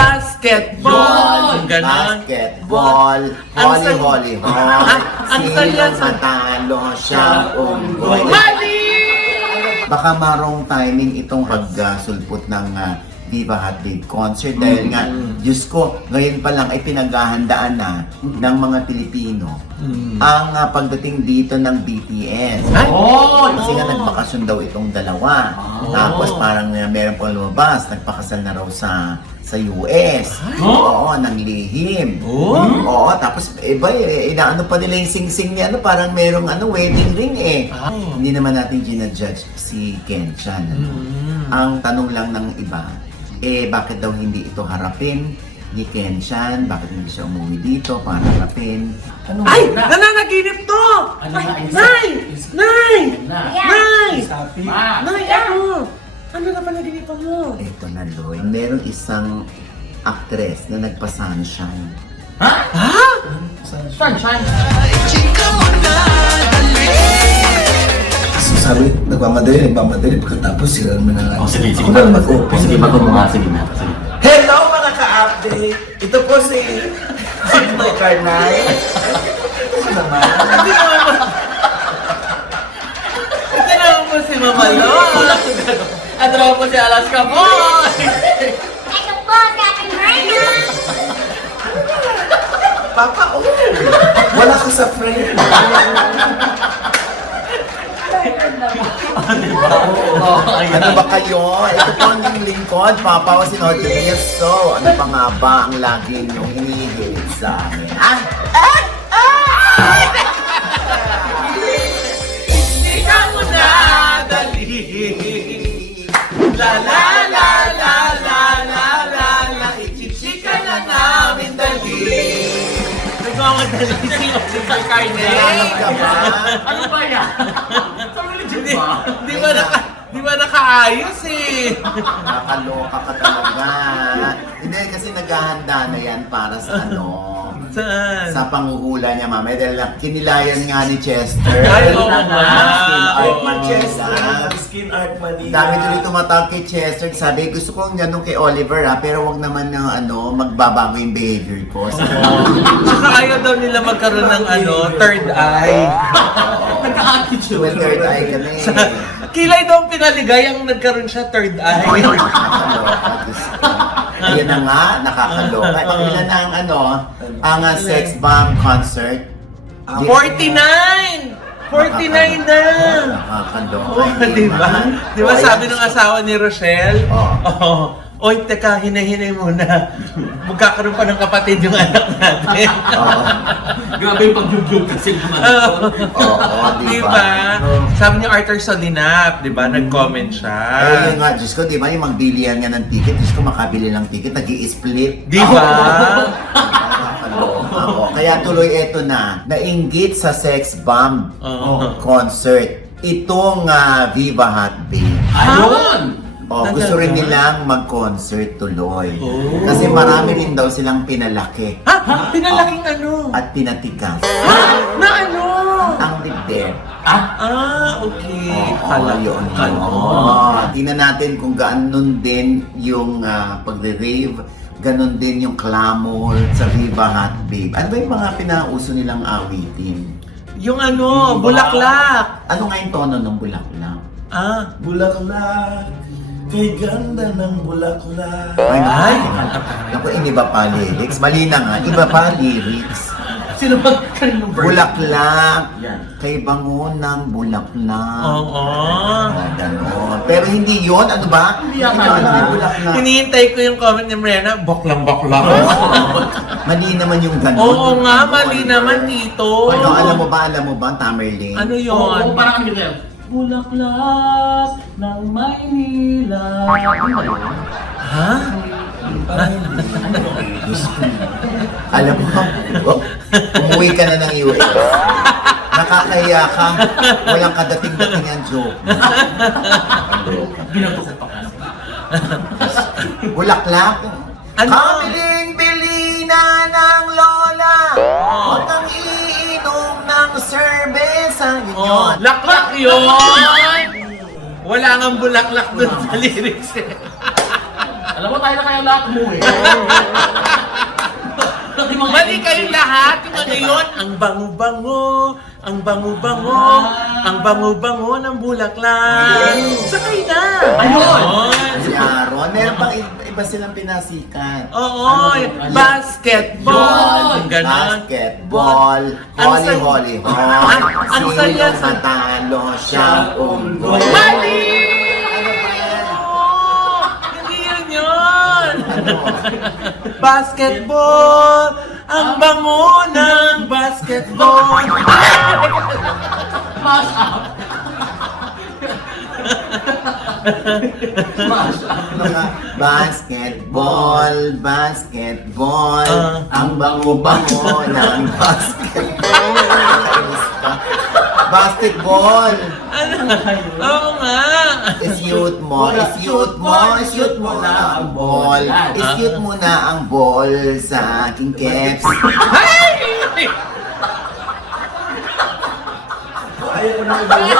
basketball. Ganon. Basketball. Holy. Ang saya Sino matalo siyang unggoy? Mali! Baka marong timing itong pagsulpot ng Viva Hot Babe concert dahil nga, Diyos ko, ngayon pa lang ay pinaghahandaan na ng mga Pilipino ang pagdating dito ng BTS. Kasi nga nagbakasyon daw itong dalawa. Tapos parang meron pang lumabas, nagpakasal na raw sa US. Oo, ng lihim. Oo, tapos iba inaano pa nila yung sing-sing ni parang merong wedding ring Hindi naman natin ginajudge si Ken Chan. Ang tanong lang ng iba, bakit daw hindi ito harapin ni Ken Chan? Bakit hindi siya umuwi dito para harapin? Ay! Nananaginip to! Nay! Ano na panaginipan mo? Ito na, Loy. Merong isang actress na nagpa-sunshine. Sunshine? So sabi, nagmamadali, pagkatapos sila naman na nga. Sige. Ako na mag-open. Sige, mag-open nga. Sige na. Sige. Hello mga ka-update! Ito po si May Karnay. Ito naman. Ito naman po si Mama Lo. At naman po si Alaska Boy. Ito po, Captain Rhino! Papa, wala ka sa friend. Ano ba kayo? Ito po ang lingkod, Papa Wasinod. So, ano pa nga ba ang lagi niyong hinihilig sa amin? Ikaw mo na dali. La la la la la la la la. Ichichika na namin dali. Nagmamadali si Oliver Carney. Ka ba? Ano ba yan? Di ba nakaayos Nakaloka ka talaga. Hindi, kasi naghahanda na yan para sa Saan? sa panguhula niya, mamaya. Dahil kinilayan nga ni Chester. Ay, oo nga. Skin Art Oo. Manila. Skin Art Manila. Dami tuloy tumatawag kay Chester. Sabi, gusto ko ganun kay Oliver pero wag naman na magbabago yung behavior ko. Saka ayaw daw nila magkaroon ng third eye. Nagka-attitude. Well, third eye ka na Kilay daw ang pinaligay ang nagkaroon siya third eye. Nakakaloka, Diyos ko. Ayun na nga, nakakaloka. Ilan na ang sex bomb concert. 49! 49 na! Nakakaloka. Di ba sabi ng asawa ni Rochelle? Oo. Oy, teka, hinay-hinay muna. Magkakaroon pa ng kapatid yung anak natin. Grabe yung pag-jug kasi naman. Oo, Di ba? Sabi ni Arthur Solinap, di ba? Nag-comment siya. Ayun nga, Diyos ko, di ba yung magbilihan nga ng ticket, Diyos ko, makabili ng ticket, nag-i-split. Di ba? Nakakaloka ako. Kaya tuloy eto na, nainggit sa sex bomb concert. Itong Viva Hot Babe. Ayun! Gusto rin nilang mag-concert tuloy. Kasi marami rin daw silang pinalaki Ha? Pinalaking ano? at pinatigas. Na ano? Ang dibdib. Okay. Kala yun. Tingnan natin kung ganon din yung pagre-rave, ganon din yung clamor sa Viva Hot Babe. Ano ba yung mga pinauso nilang awitin? Yung bulaklak. Ano nga yung tono ng bulaklak? Bulaklak, kay ganda ng bulaklak. Ay! Naku, iba pa lyrics. Mali na nga, iba pa lyrics. Sino ba kaninong version? Bulaklak. Yan. Kay bango ng bulaklak. Oo. Ganon. Pero hindi yun. Ano ba? Hindi yan, Ikaw, ano ba? yung bulaklak? Hinihintay ko yung comment ni Mariana, baklang-baklang. Mali naman yung ganon. Oo nga, mali naman dito. Ano, alam mo ba, Tamerlane? Ano Oo, yun? parang ano yun? Bulaklak ng Maynila. Ano ba yun? Ha? Alam mo, umuwi ka na ng US. Nakakahiya ka. Walang kadating-dating ang joke. Binatukot pa ka. Bulaklak. Ano? Kabiling-bili na ng lola. Huwag kang iinom ng cerveza. Yun yun. Laklak yun! Wala nga bulaklak dun sa lyrics eh. Alam mo, tayo na kaya lahat mo eh. Mali kayong lahat. Yung ano yun? Ang bango-bango, ang bango-bango, ang bango-bango ng bulaklak. Sakay na! Ayun! Si Aaron, meron pang iba silang pinasikat. Oo, basketball. Ganon. Basketball, Ang holy, saya- holy, holy. Ang saya Sino sa- matalo siyang unggol. Mali! Ano ba yan? Oo! Hindi yun! Ano? Basketball! Ang bango ng basketball! Mash up! Mash up! Basketball, basketball, ang bango-bango ng basketball. Nakainis ka. Basketball! Oo nga! Isyut mo na ang ball. Isyut mo na ang ball sa aking caps. Ayaw ko na ibalik.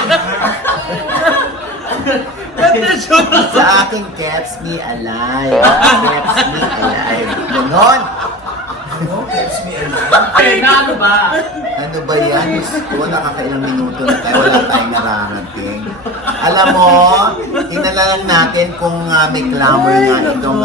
Sa aking caps me alive. Caps me alive. Ganon. Ano? Keeps me alive. Eh, na ano ba? Ano ba yan? Diyos ko, nakakailang minuto na tayo. Wala tayong nararating. Alam mo, inala lang natin kung may clamor nga itong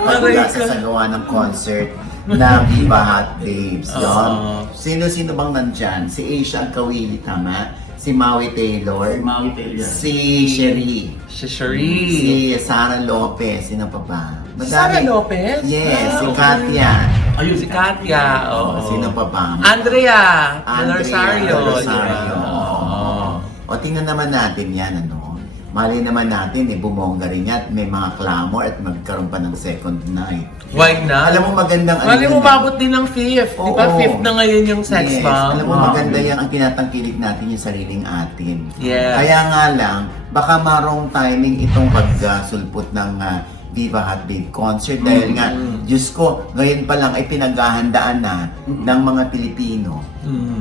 pagula sa sagawa ng concert na Viva Hot Babes. Yun. Sino-sino bang nandyan? Si Asia Kawili, tama? Si Maui Taylor. Maui Taylor. Si Sherry. Si Cherie. Si Sara Lopez. Sino pa ba? Sara Lopez? Yes, si Katya. Ayun, Si Katya. Oo. Sino pa ba? Andrea. Andrea Rosario. Rosario. Oo. O tingnan naman natin yan, ano. Mali naman natin, bumongga rin yan at may mga clamor at magkaroon pa ng second night. Why na? Alam mo magandang Mali yan, mo mabot din ng fifth. Di ba Oo. fifth na ngayon yung sex yes. bomb? Alam mo maganda yan ang tinatangkilik natin yung sariling atin. Yes. Kaya nga lang, baka marong timing itong pagsulpot ng Viva Hot Babe concert dahil nga, Diyos ko, ngayon pa lang ay pinaghahandaan na ng mga Pilipino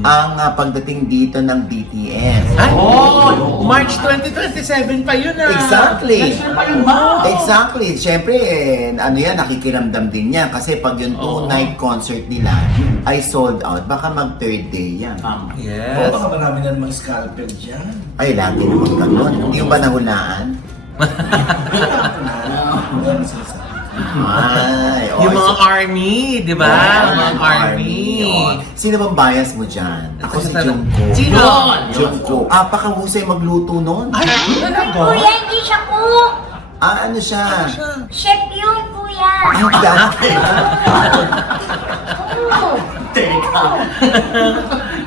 ang pagdating dito ng BTS. Ay, Oh! March 2027 pa yun ah. Exactly. Next year pa yun, ma! Exactly. Siyempre, ano yan, nakikiramdam din yan. Kasi pag yung two-night concert nila ay sold out, baka mag-third day yan. Tama. Yes. Baka marami na namang scalpel dyan. Ay, lagi naman ganun. Hindi mo ba nahulaan? Ano sinasabi? Ay, Yung mga army, di ba? Mga army. Sino bang bias mo dyan? Ako si Jungko. Sino? Jungko. Apakahusay magluto nun. Ay, talaga? Kuya, hindi siya cook. Ano siya? Chef yun, kuya. Ay, dati. Oo. Teka.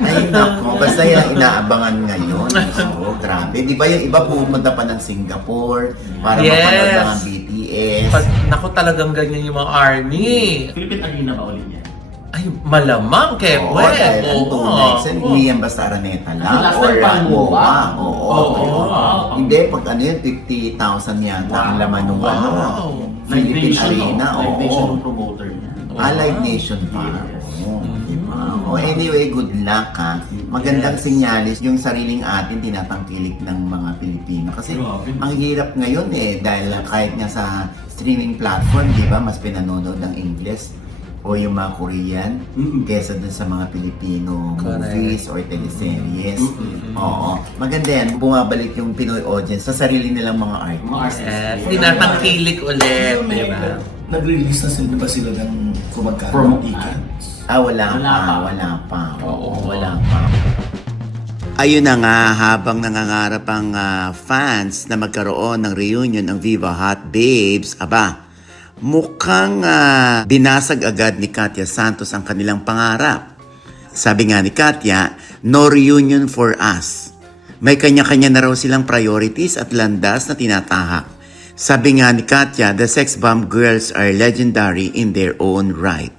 Ay, nako. Basta yan ang inaabangan ngayon. So, grabe. Di ba yung iba pumunta pa ng Singapore para Yes. mapanood ng BTS? Pag, naku, talagang ganyan yung mga army. Philippine Arena ba ulit yan? Ay, malamang, Oo, Kepwe. dahil ang tunay. Hindi yan basta Araneta lang. Last Or time parang MOA. MOA. Oo. Oo. Hindi, pag ano yun, 50,000 yata ang laman ng Wow. ano. Live Philippine Nation, Arena. no? Live Nation Oo. yung promoter niya. Live Nation pa. Yes. Oo, diba? Anyway, good luck ha. Magandang sinyalis yung sariling atin tinatangkilik ng mga Pilipino. Kasi Grabe. ang hirap ngayon dahil kahit nga sa streaming platform, di ba, mas pinanonood ng English o yung mga Korean kesa dun sa mga Pilipino movies or teleseries. Oo. Maganda yan. Bumabalik yung Pinoy audience sa sarili nilang mga art. Mga artists. Yes, tinatangkilik ulit, di ba? Nag-release na sila ba sila ng kumagkano Promo ng tickets? Wala Wala pa. pa. Wala pa. Oo, Oo. wala pa. Ayun na nga, habang nangangarap ang fans na magkaroon ng reunion ng Viva Hot Babes, aba, mukhang binasag agad ni Katya Santos ang kanilang pangarap. Sabi nga ni Katya, no reunion for us. May kanya-kanya na raw silang priorities at landas na tinatahak. Sabi nga ni Katya, the sex bomb girls are legendary in their own right.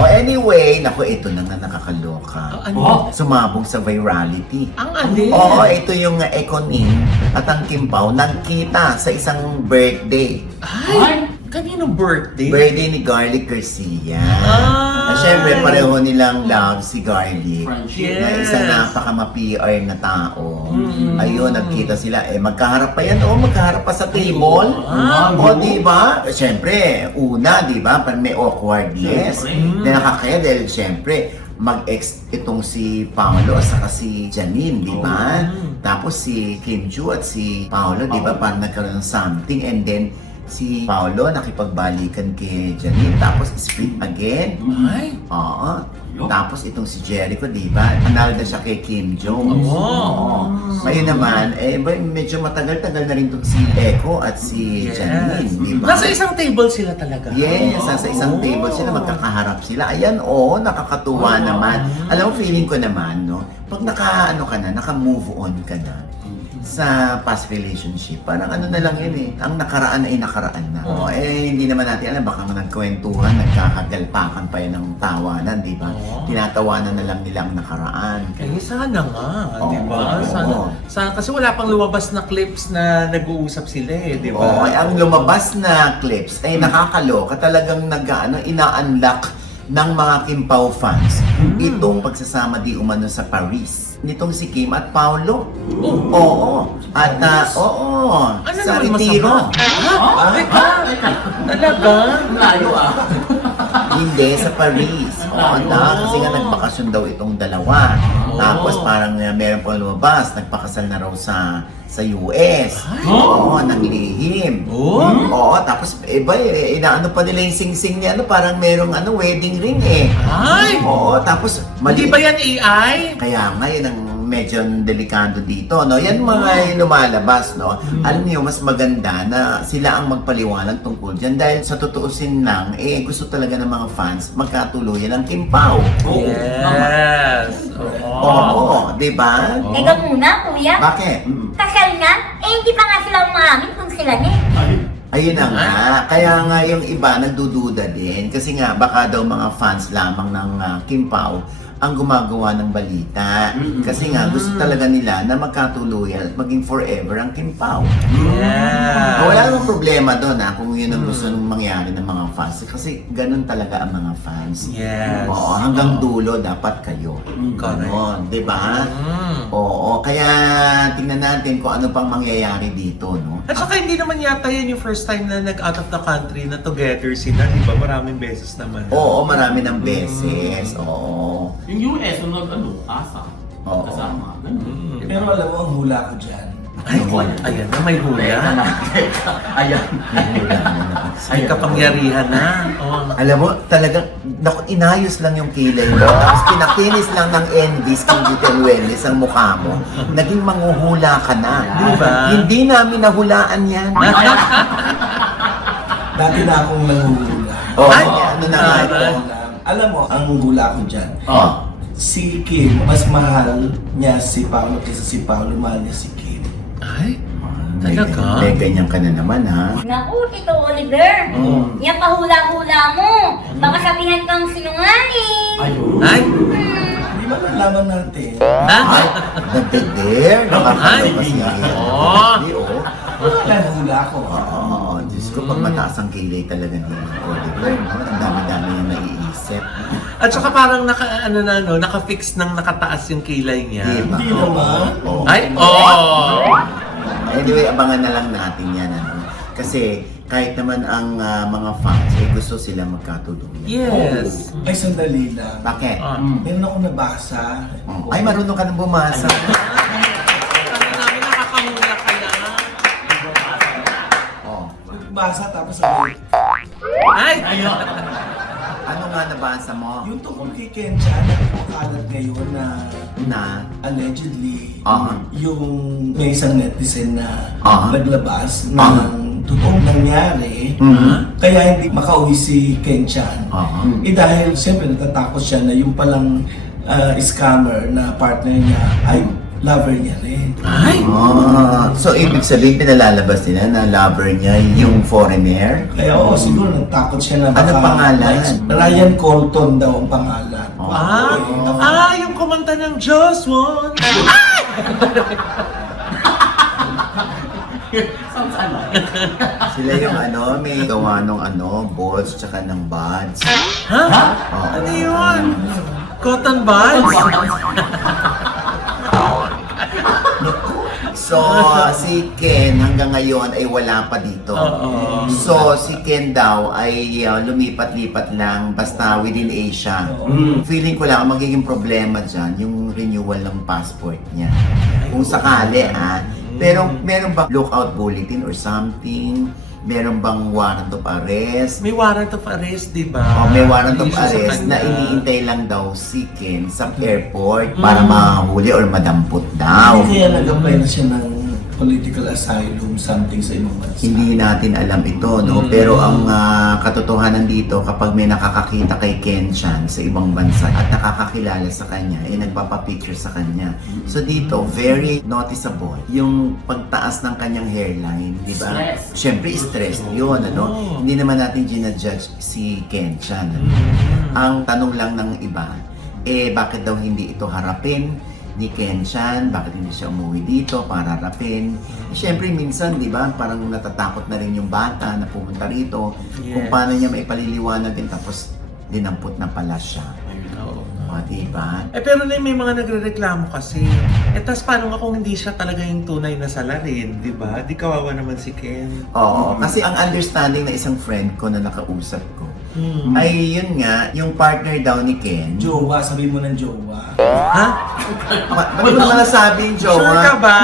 Anyway, naku, ito na nakakaloka. Ano? Sumabog sa virality. Ang alin? Oo, ito yung Ekonin at ang Kimpaw nagkita sa isang birthday. Ay! Kaninong birthday? Birthday ni Garlic Garcia. Ah. At syempre, pareho nilang love si Garlic. Friendship. Na isang napaka-ma-PR na tao. Ayun, nagkita sila. Magkaharap pa yan. Magkaharap pa sa table. Di ba? Syempre, una, di ba? Parang may awkwardness. Na nakakaya dahil syempre, mag-ex itong si Paolo at saka si Janine, di ba? Tapos si Kim Chu at si Paolo, di ba? Parang nagkaroon ng something and then si Paolo nakipagbalikan kay Janine, tapos split again. Ay. Oo. Tapos itong si Jericho, di ba? Anal na siya kay Kim Jones. Oo. Ngayon naman, medyo matagal-tagal na rin itong si Echo at si Janine, di ba? Nasa isang table sila talaga. Yes, sa isang table sila, magkakaharap sila. Ayan, nakakatuwa naman. Alam mo, feeling ko naman, no? Pag naka-move on ka na sa past relationship, parang ano na lang yun eh. Ang nakaraan ay nakaraan na. Hindi naman natin alam, baka nagkwentuhan, nagkakagalpakan pa yan ng tawanan, di ba? Tinatawanan na lang nila ang nakaraan. Sana nga, di ba? Oo. Sana, kasi wala pang lumabas na clips na nag-uusap sila di ba? Ang lumabas na clips ay nakakaloka, talagang ina-unlock ng mga Kim Pao fans itong pagsasama di umano sa Paris nitong si Kim at Paolo. Oo. At Ano sa naman retiro. masama? Talaga? Layo Hindi, sa Paris. Kasi nga nagbakasyon daw itong dalawa. Tapos parang meron pang lumabas, nagpakasal na raw sa US. Nang lihim. Tapos inaano pa nila yung sing-sing niya, parang merong wedding ring eh. Ay! Tapos Hindi ba yan AI? Kaya nga, yun ang medyo delikado dito, no? Yan mga lumalabas, no? Alam niyo, mas maganda na sila ang magpaliwanag tungkol dyan dahil sa tutuusin lang, gusto talaga ng mga fans magkatuluyan ng Kim Pao. Yes. Oo, di ba? Teka muna, kuya. Bakit? Kasal na? Hindi pa nga sila umamin kung sila ni. Ayun na nga. Kaya nga yung iba nagdududa din. Kasi nga, baka daw mga fans lamang ng Kim Pao ang gumagawa ng balita. Kasi nga, gusto talaga nila na magkatuluyan at maging forever ang Kim Pao. Yeah. Wala namang problema doon kung yun ang gusto nung mangyari ng mga fans. Kasi ganun talaga ang mga fans. Yes. Hanggang dulo dapat kayo. Correct. Ganon, di ba? Kaya tingnan natin kung ano pang mangyayari dito, no? At saka hindi naman yata yun yung first time na nag-out of the country na together sila, di ba? Maraming beses naman. Oo, marami ng beses. Oo. Yung US, asa. Oo. Kasama. Pero alam mo, ang hula ko dyan. Ay, ayan na, may hula. Ayan. May kapangyarihan na. Alam mo, talagang, inayos lang yung kilay mo. Tapos pinakinis lang ng Envis kung dito wellness ang mukha mo. Naging manghuhula ka na. Di ba? Hindi namin nahulaan yan. Dati na akong nanguhula. Ay! Ano na nga ito? Alam mo, ang hula ko dyan. Si Kim, mas mahal niya si Paolo kaysa si Paolo, mahal niya si Kim. Ay, talaga? May ganyan ka na naman, ha? Naku, Tito Oliver. Yan pahula-hula mo. Baka sabihan kang sinungaling. Ayun. Ay! Di ba nalaman natin? Ay, nagde-dare. Nakakalokas nga yan. Hindi, Wala ang hula ko. Oo, Diyos ko, pag mataas ang kilay talaga ni Oliver, no? Ang dami-dami yung naiisip. At saka parang naka-fix ng nakataas yung kilay niya. Diba? Hindi naman. Oo. Ay, oo! Anyway, abangan na lang natin yan, Kasi kahit naman ang mga fans, gusto sila magkatulungan. Yes. Ay, sandali lang. Bakit? Meron ako nabasa. Ay, marunong ka nang bumasa. Sana namin nakakamula ka na. Nagbasa tapos sabi, Ay! Ano nga nabasa mo? yung tungkol kay Kensha, nagpapakalat ngayon na allegedly, yung may isang netizen na naglabas ng totoong nangyari, kaya hindi makauwi si Kenchan. Dahil siyempre natatakot siya na yung palang scammer na partner niya ay lover niya rin. Ay! So, ibig sabihin, pinalalabas nila na lover niya yung foreigner? Kaya siguro natakot siya na Anong pangalan? Ryan Colton daw ang pangalan. Yung kumanta ng Just One. Sounds ano? Sila yung may gawa ng balls tsaka ng buds. Ha? Oo. Ano yun? Cotton buds? So, si Ken hanggang ngayon ay wala pa dito. Oo. So, si Ken daw ay lumipat-lipat lang basta within Asia. Feeling ko lang ang magiging problema dyan, yung renewal ng passport niya. Kung sakali, Pero meron bang lookout bulletin or something? Meron bang warrant of arrest? May warrant of arrest, di ba? May warrant of Issue sa arrest na kanya. iniintay lang daw si Ken sa airport para mahuli or madampot daw. Hindi kaya nag-apply na siya ng political asylum, something sa ibang bansa. Hindi natin alam ito, no? Pero ang katotohanan dito, kapag may nakakakita kay Ken Chan sa ibang bansa at nakakakilala sa kanya, nagpapapicture sa kanya. So dito, very noticeable yung pagtaas ng kanyang hairline, di ba? Stress. Siyempre, stress yun, ano? Hindi naman natin ginajudge si Ken Chan. Ang tanong lang ng iba, bakit daw hindi ito harapin ni Ken Chan? Bakit hindi siya umuwi dito para harapin? Siyempre, minsan, di ba, parang natatakot na rin yung bata na pumunta rito kung paano niya maipaliliwanag din tapos dinampot na pala siya. Oo. O, di ba? Pero na may mga nagrereklamo kasi. Tas paano nga kung hindi siya talaga yung tunay na salarin, di ba? Di kawawa naman si Ken. Oo, kasi ang understanding na isang friend ko na nakausap ko, ay yun nga, yung partner daw ni Ken. Jowa, sabi mo ng jowa. Ha? Ba't mo naman nasabi yung jowa? Sure ka ba?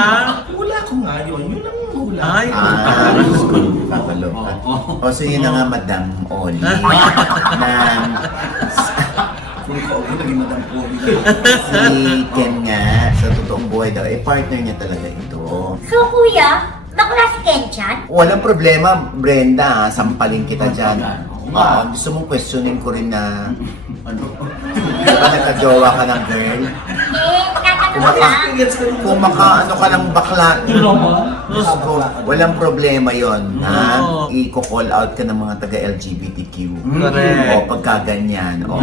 Hula ko nga yun. Yun ang hula. Ay, Diyos ko, kakaloka. O, so yun na nga, Madam Oli, na Kung ko, naging Madam Pogi. si Ken nga, sa totoong buhay daw, partner niya talaga ito. So kuya, bakla si Ken-chan? Walang problema, Brenda, sampalin kita dyan. Gusto mong questionin ko rin na nagka-jowa ka ng girl? Tatanong Kung maka-ano ka ng bakla, Diyos ko, walang problema yon, ha? I-call out ka ng mga taga-LGBTQ. Correct. O pagkaganyan. O,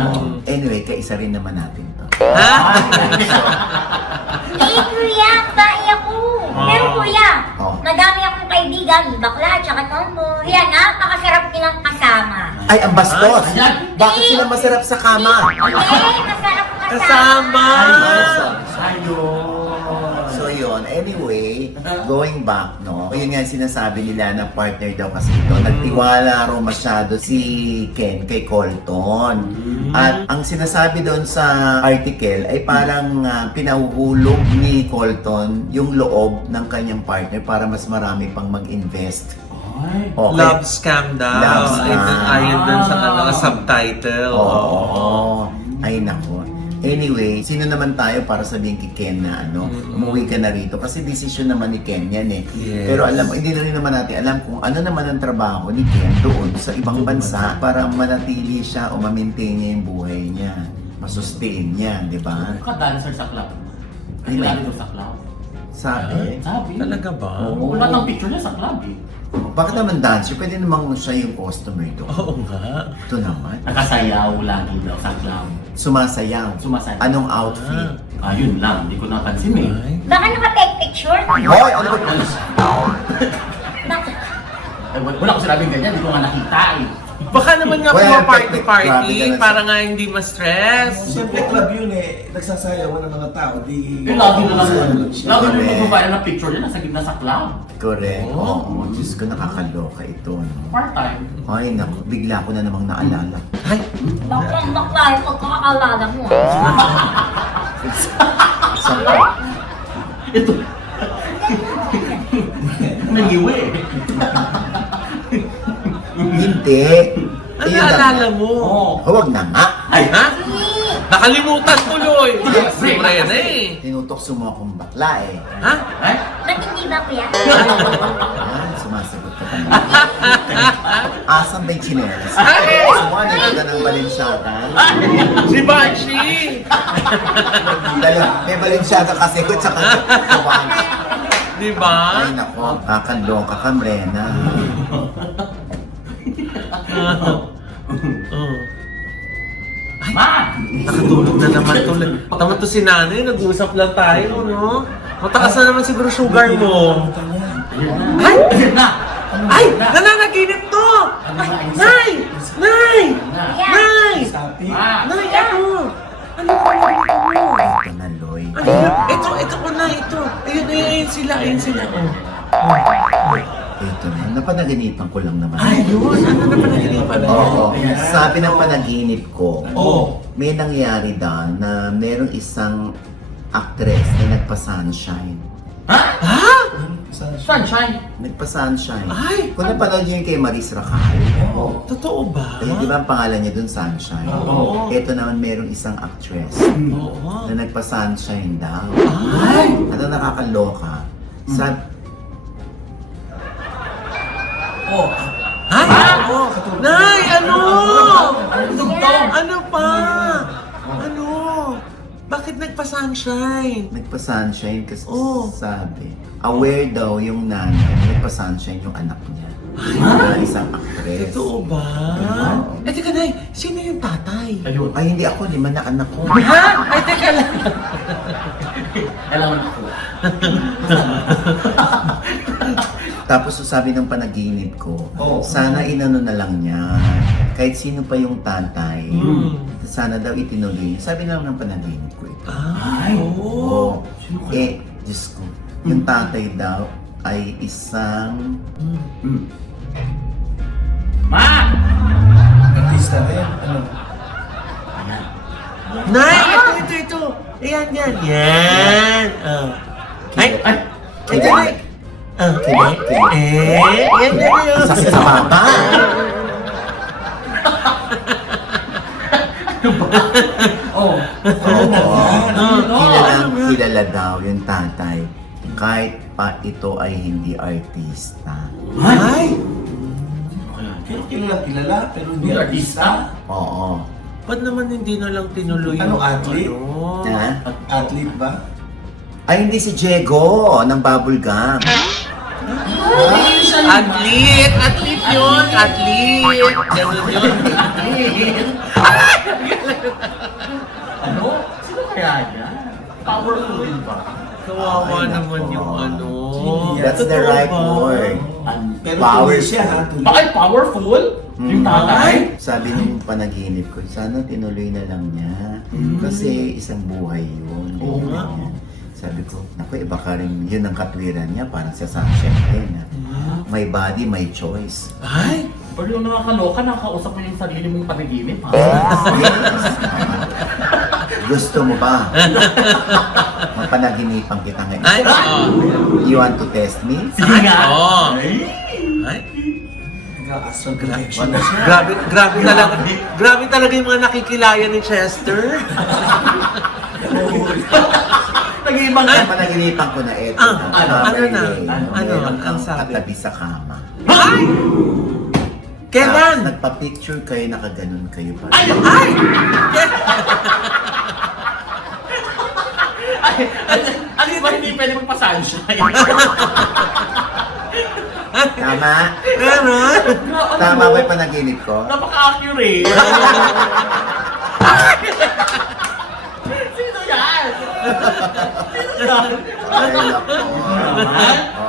anyway, kaisa rin naman natin to. ha? kuya, bae ako. Pero kuya, Oh. madami akong kaibigan, bakla, tsaka tomboy. Yan, napakasarap nilang kasama. Ay, ang bastos! Bakit sila masarap sa kama? Masarap Kasama! So yun, anyway, going back, no? Yun nga sinasabi nila na partner daw kasi ito. Nagtiwala raw masyado si Ken kay Colton. At ang sinasabi doon sa article ay parang pinahuhulog ni Colton yung loob ng kanyang partner para mas marami pang mag-invest. Okay. Love scam daw. Love scam. Ayon dun sa subtitle. Oo. Ay, nako. Anyway, sino naman tayo para sabihin kay Ken na umuwi ka na rito? Kasi decision naman ni Ken yan eh. Yes. Pero alam mo, hindi na rin naman natin alam kung ano naman ang trabaho ni Ken doon sa ibang bansa para manatili siya o ma-maintain niya yung buhay niya. Masustain niya, di ba? Ka-dancer sa club. Ay, Kilala may- ko sa club. Sabi. Sabi. Talaga ba? Oo. Wala ng picture niya sa club eh. Bakit naman dancer? Pwede namang siya yung customer doon. Oo nga. Ito naman. Nakasayaw lagi daw sa club. Sumasayaw. Sumasayaw. Anong outfit? Ayun lang, hindi ko napansin eh. Ay. Baka naka-take picture? Hoy! Ano ba? Bakit? Wala ko sinabing ganyan, hindi ko nga nakita eh. Baka naman nga Well, kung grabe party-party ka na para nga hindi ma-stress. Siyempre, club yun eh. Nagsasayawan ng mga tao. Di... Yung lagi na lang, Sayawan lagi siya. na magbabayad ng picture niya, nasa gitna sa club. Correct. Oo. Diyos ko, nakakaloka ito. No? Part-time. Ay, naku, bigla ko na namang naalala. Ay, Baklang bakla yung pagkakakalala mo. Isang Ito. Nangiwi eh. hindi. ano Ayun na. naalala mo? Oo. Huwag na nga. Ay, ha? Nakalimutan tuloy. Siyempre na eh. Tinutok mo akong bakla eh. Ha? Ay? Ba't hindi ba kuya? Ah, sumasagot ka pa naman. Asan ba yung chinelas? Ay! Sumali ka ng Balenciaga. Si Banshee! May Balenciaga kasi ko tsaka Givenchy. Di ba? Ay nako, kakaloka ka, Brena. Oh. Ma! Nakatulog na naman tuloy. Tama to si nanay, nag-uusap lang tayo, no? Mataas na naman siguro sugar mo. Ay! Ay! Nananaginip to! Nay! Nay! Nay! Sabi, Nay, ano? Ano pa mo? Ito na, Loy. Ito ko na, ito. Ayun sila, Ito na. Napanaginipan ko lang naman. Ayun, ano na panaginipan na? Oo. Sabi ng panaginip ko, oh, may nangyari daw na merong isang actress na nagpa-sunshine. Sunshine. Nagpa-sunshine. Ay! Kung napanood niyo yung kay Maris Racal, Totoo ba? eh, di ba ang pangalan niya dun, Sunshine? Oo. Ito naman merong isang actress Oo. na nagpa-sunshine daw. Ay! At ang nakakaloka, oh, Ay! Oh. Nay, ano? Tugtog. Ano pa? Ano? Bakit nagpa-sunshine? nagpa-sunshine kasi Oo. sabi, aware daw yung nanay, nagpa-sunshine yung anak niya. Na isang actress. Totoo ba? Oo. Eh, teka, Nay, sino yung tatay? Ayun. Ay, hindi ako, 5 na anak ko. Ha? Ay, teka lang. Kailangan ako. Tapos sabi ng panaginip ko, Oo. sana inano na lang niya, kahit sino pa yung tatay, sana daw itinuloy. Sabi lang ng panaginip ko ito. Ay, Oo. Diyos ko, yung tatay daw ay isang... Ma! artista rin. Ano? Nay, ito. Ayan, yan. Yan. Oh. Ay, ito, Nay. Kibat? Yan yun. Sakit sa mata! Oh. Kilala daw yung tatay, kahit pa ito ay hindi artista. Ay, Kilala, pero hindi Hindi artista. Oo. ba't naman hindi na lang tinuloy Ano, yung athlete? ano? Ha? Athlete ba? Ay, hindi si Diego ng Bubble Gum. Athlete yun, athlete. Ganun yun. Ano? Sino kaya yan? Powerful din ba? Kawawa naman yung ano. That's the right word. Pero Power. tuloy siya ha, tuloy. Bakit powerful? Yung tatay? Sabi ng panaginip ko, sana tinuloy na lang niya. Kasi isang buhay yun. Oo nga. Ganyan. Sabi ko, naku, iba ka rin, yun ang katwiran niya, parang sa Sunshine din. May body, may choice. Ay, Pero yung nakakaloka, nakakausap mo yung sarili mong panaginip, ha? Yes. Gusto mo ba? Mapanaginipan kita ngayon. ay, You want to test me? Sige nga! Oo. Ay! Ay, Nag-astral projection na siya. grabe talaga yung mga nakikilaya ni Chester. Nag-iibang Ang panaginipan ko na ito. Ano na? Ano? Ang sabi? Katabi sa kama. Ay! Kailan? Tapos nagpa-picture kayo, nakaganon kayo pa. Ay! Ay! Ano ba hindi pwede magpa-sunshine? Tama? Ano? Tama ba yung panaginip ko? Napaka-accurate! Sino yan? Ay, nako.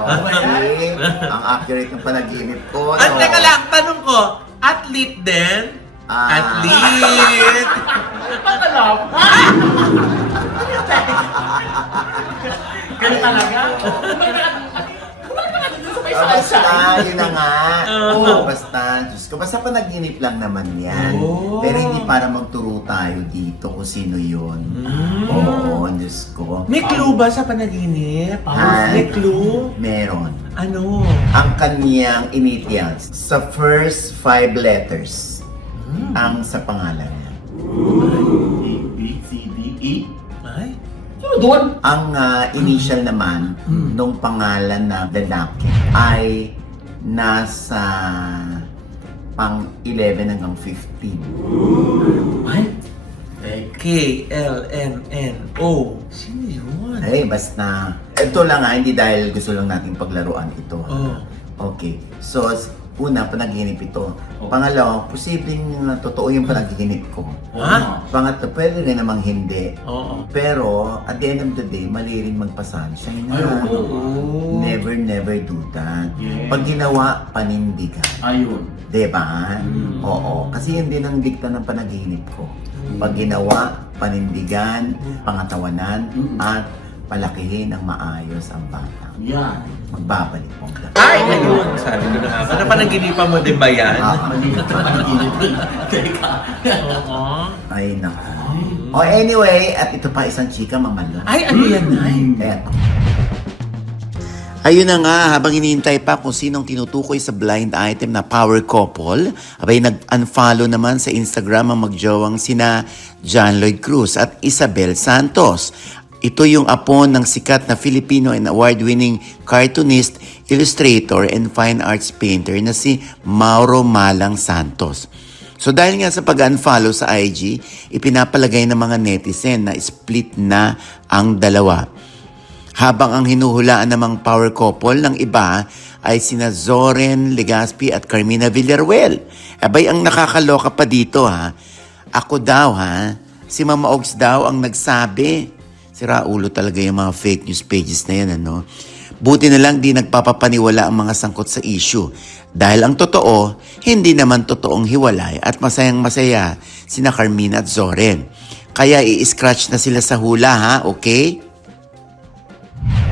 Okay. Ang accurate ng panaginip ko. At no? teka lang, tanong ko, athlete din? Ah. Athlete! Patalap! Ganun talaga? Basta, yun na nga. Basta, Diyos ko, basta panaginip lang naman yan. Oh. Pero hindi para magturo tayo dito kung sino yun. Oo, Diyos ko. May clue ba sa panaginip? Ah. May clue? Meron. Ano? Ang kaniyang initials sa first 5 letters ang sa pangalan niya. A, B, C, D, E. Ay? Sino doon? Ang initial naman nung pangalan na lalaki ay nasa pang 11 hanggang 15. Ay? K-L-N-N-O. Sino yun? Ay, basta. Ito lang hindi dahil gusto lang natin paglaruan ito. Oh. Okay. So, Una, panaginip ito. Pangalawa, posibleng totoo yung panaginip ko. Ha? Pangatlo, pwede rin namang hindi. Oo. Pero, at the end of the day, mali rin magpa-sunshine na. Ay, oo. Never do that. Yes. Pag ginawa, panindigan. Ayun. Diba? Oo. Kasi yun din ang dikta ng panaginip ko. Pag ginawa, panindigan, pangatawanan, at palakihin ng maayos ang bata. Yan. Magbabalik po. Ay, ayun. Sabi ko na nga. Ano panaginipan mo, di ba yan? Teka. Oo. Ay, naku. Anyway, at ito pa isang chika, mamala. Ay, ano yan, Nay? Eto. Ayun na nga, habang hinihintay pa kung sinong tinutukoy sa blind item na power couple, abay nag-unfollow naman sa Instagram ang magjowang sina John Lloyd Cruz at Isabel Santos. Ito yung apo ng sikat na Filipino and award-winning cartoonist, illustrator, and fine arts painter na si Mauro Malang Santos. So dahil nga sa pag-unfollow sa IG, ipinapalagay ng mga netizen na split na ang dalawa. Habang ang hinuhulaan namang power couple ng iba ay sina Zoren Legaspi at Carmina Villaruel. Abay, ang nakakaloka pa dito ha. Ako daw ha, si Mama Ogs daw ang nagsabi. Sira ulo talaga yung mga fake news pages na yan, ano? Buti na lang di nagpapapaniwala ang mga sangkot sa issue. Dahil ang totoo, hindi naman totoong hiwalay at masayang masaya sina Carmina at Zoren. Kaya i-scratch na sila sa hula ha, okay?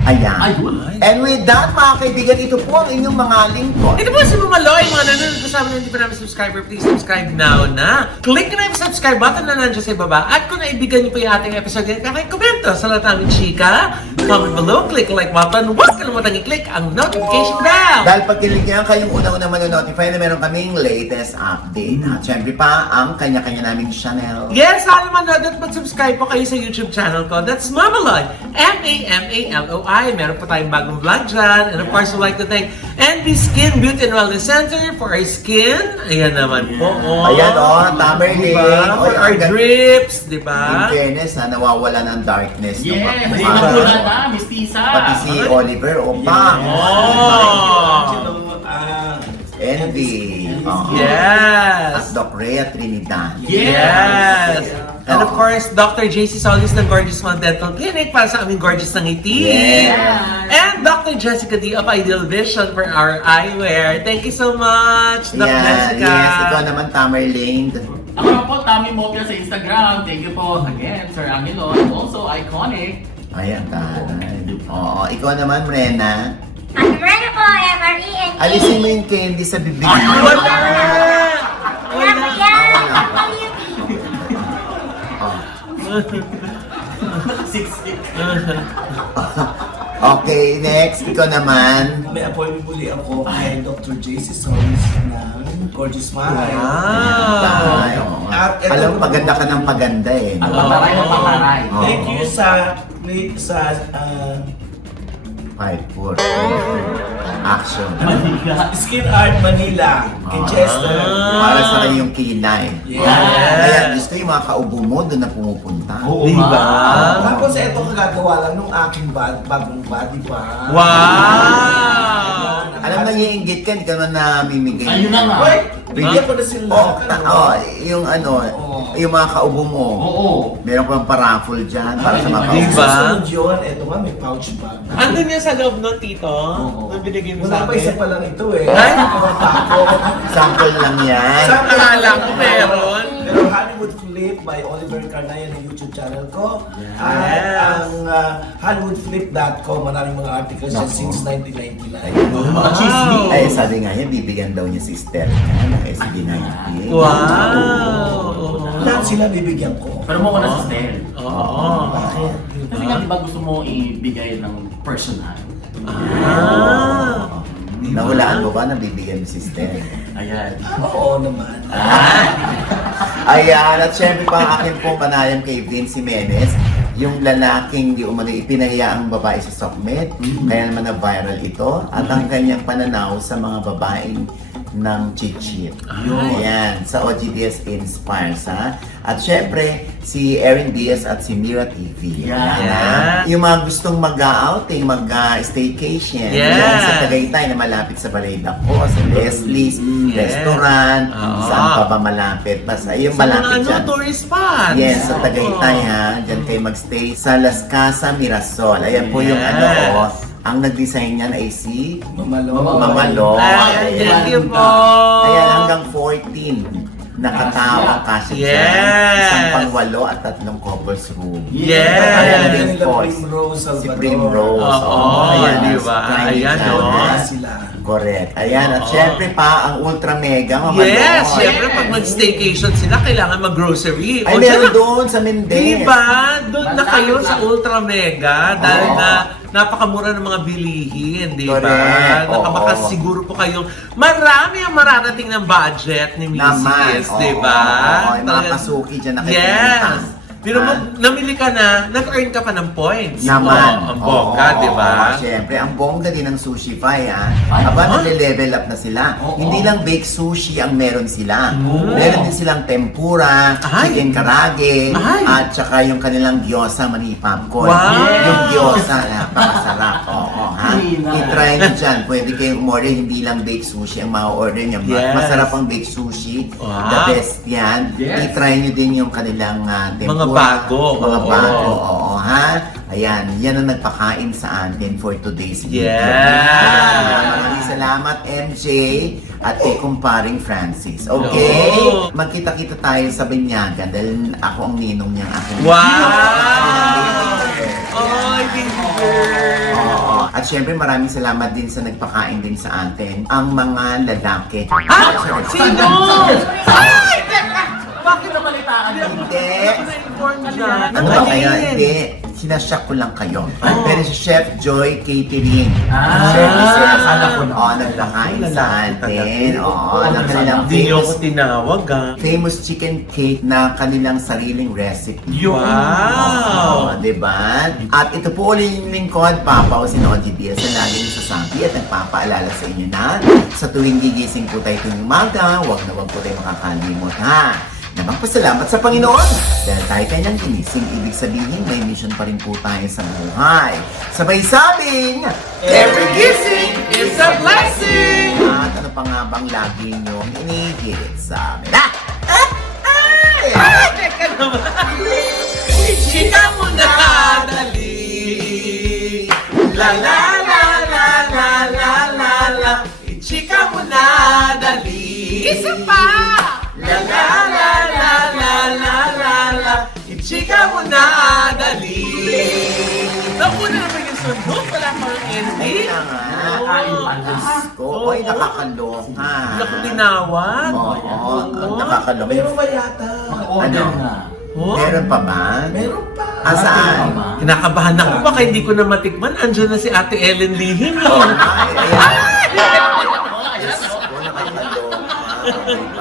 Ayan. Ayun. And with that, mga kaibigan, ito po ang inyong mga lingkod. Ito po si Mama Loy, mga nanonood po sa amin na hindi pa namin subscriber, please subscribe now na. Click na yung subscribe button na nandiyan sa baba. At kung naibigan niyo po yung ating episode, komento sa lahat namin chika. Comment below, click like button. Huwag kalimutan i-click ang notification bell. Dahil pag kilig niya, kayong una-una manonotify na meron kaming latest update. At syempre pa, ang kanya-kanya naming channel. Yes, sana manood at mag-subscribe po kayo sa YouTube channel ko. That's Mama Loy, Mamaloi. Meron po tayong bagong vlog dyan. And of course, we'd like to thank NB Skin Beauty and Wellness Center for our skin. Ayan naman po. Oh. Ayan Tamerlane. Diba? For our drips, In diba? fairness, nawawala ng darkness. ng Yes. mga Hindi mukha. matulad na, Miss Tisa. Pati si Oliver, bang! Envy. At Yes! Doc Rhea Trinidad. Yes! And of course, Dr. JC Solis ng Gorgeous Mount Dental Clinic para sa aming gorgeous ng ngiti. Yes. And Dr. Jessica D of Ideal Vision for our eyewear. Thank you so much, Dr. Jessica. Yes, ikaw naman, Tamerlane. Ako na po, Tami Mopia sa Instagram. Thank you po again, Sir Angelo. And also, Iconic. Ayan, taray. Oo, ikaw naman, Rena. At Miranda po, MRENA. Alisin mo yung candy sa bibig. Wala! Wala po yan. Siksik. Okay, next. Ikaw naman. May appointment muli ako kay Dr. JC Solis ng Gorgeous Smile. Ay, oo nga. At ito Alam, po- paganda ka ng paganda eh. Ang No? pataray ng pataray. Thank you sa 5-4. Action. Skin Art Manila kay Chester. Para sa kanyang kilay. Yeah. Kaya gusto yung mga kaubo mo doon na pumupunta. Oo Diba? nga. Tapos ito kagagawa lang nung aking bagong body pa. Wow! Alam na iinggit ka, hindi ka naman namimigay. Ayun na nga. Wait, bigyan ko na sila. Yung yung mga kaubo mo. Oo. Meron kang paraffle dyan para sa mga Diba? kaubo. Susunod yun, ito nga may pouch bag. Andun yan sa loob nun, Tito? Oo. Nung binigay mo Wala sa pa isa akin? pa lang ito eh. Ay! Gawa pa ako. Sample lang yan. Akala ko meron. Pero Hollywood Flip by Oliver Carnaya na YouTube channel ko. At Yes. ang hollywoodflip.com, maraming mga articles yan since 1999. Mga chismis. Ay, sabi nga niya, bibigyan daw niya si Esther ng SB19. Wow! Lahat sila bibigyan ko. Pero mo ko na sa Stel. Oo. Bakit? Kasi nga, di ba gusto mo ibigay ng personal? Ah! Nahulaan mo ba na bibigyan mo si Esther? Ayan. Oo naman. Ayan, at syempre pa ang akin pong panayam kay Vince Jimenez, yung lalaking di umano ipinahiya ang babae sa Sokmed, kaya naman na viral ito, at ang kanyang pananaw sa mga babaeng ng Chichit. Ay. Ayan, sa OGDS Inspires, ha? At syempre, si Erin Diaz at si Mira TV. Yeah. Ayan, Yeah. ha? Yung mga gustong mag-outing, mag-staycation, Yeah. dyan sa Tagaytay na malapit sa Baleda ko, sa Leslie's Yeah. Restaurant, Oo. saan pa ba malapit? Basta yung Sa mga malapit dyan. tourist spots. Yes, sa Tagaytay Oo. ha. Diyan kayo magstay sa Las Casa Mirasol. Ayan po yung Yes. ano, ang nag-design niyan ay si Mamalo. Mamalo. Ay, thank you po. Ayan, hanggang 14 nakatawa kasi Yes. dyan. Isang pangwalo at 3 couples room. Yes. Ayan, Ayan, din nila po. Primrose Si Salvador. Primrose. Oo, ayan, di ba? private Ayan, dyan, oh. ha? Sila. Correct. Ayan, at Oo. syempre pa, ang ultra mega, Mamalo. Yes, syempre pag mag-staycation sila, kailangan mag-grocery. Ay, O, meron dyan- doon sa Mendez. Diba? Doon na kayo sa Ultra Mega dahil Oo. na napakamura ng mga bilihin, di ba? Correct. Nakabaka Oo. siguro po kayong marami ang mararating ng budget ni Naman. Mrs. di ba? Oo, yung mga Talagang- kasuki dyan na kayo Yes. pumunta. Pero Ah. namili ka na, nag-earn ka pa ng points. Naman. Oo, ang bongga, Oo, di ba? oo, Siyempre, ang bongga din ng Sushi Fy, ha? Aba, nag-level up na sila. Hindi lang baked sushi ang meron sila. Meron din silang tempura, Ay. chicken karage, Ay. at saka yung kanilang gyoza, mani popcorn. Wow. Yung gyoza, napakasarap. Oo, ha? I-try nyo dyan. Pwede kayong umorder, hindi lang baked sushi ang ma-order nyo. Yes. Masarap ang baked sushi. Wow. The best yan. Yes. I-try nyo din yung kanilang tempura. bago. Mga Oo. bago. Oo, ha? Ayan, yan ang nagpakain sa atin for today's video. Yes. Maraming salamat, MJ, at kay kumparing Francis. Okay? Oo. Magkita-kita tayo sa Binyagan dahil ako ang ninong niya. Wow! Ay, baby girl! Oo. At syempre maraming salamat din sa nagpakain din sa atin, ang mga lalaki. Ah! Sino? Ay! Teka! Bakit nabalitaan niyo? Hindi. Na-inform dyan. Ano ba kaya? Hindi. Sinasyak ko lang kayo. Pero si Chef Joy Catering. Services. Oo, nagpakain sa atin. Oo, ng kanilang Hindi niyo ako famous, tinawag, ah. famous chicken cake na kanilang sariling recipe. Wow! Oo, diba? At ito po ulit yung lingkod, Papa o Sinodi Diaz na laging nasasabi at nagpapaalala sa inyo na sa tuwing gigising po tayo tuwing umaga, huwag na huwag po tayo makakalimot, ha? Na magpasalamat sa Panginoon dahil tayo kanyang ginising. Ibig sabihin, may mission pa rin po tayo sa buhay. Sabay sabing, Every kissing is a blessing! At ano pa nga bang lagi niyong inihirit sa amin? Ay! Ay, teka naman! Chika mo na, dali! La la la la la la la la Chika mo na, dali! Isa pa! La la la la la la la la Chika mo na, dali! Naku na naman yung sunod, wala pang ending! Kaya nga, Diyos ko, oy, nakakaloka. Naku, tinawag! Oo, nakakaloka. Meron ba yata? Ano? Oh? Meron pa ba? Meron pa. Asaan? Kinakabahan ako, baka hindi ko na matikman. Andiyan na si Ate Ellen Lihim. Oh, ay, ayan.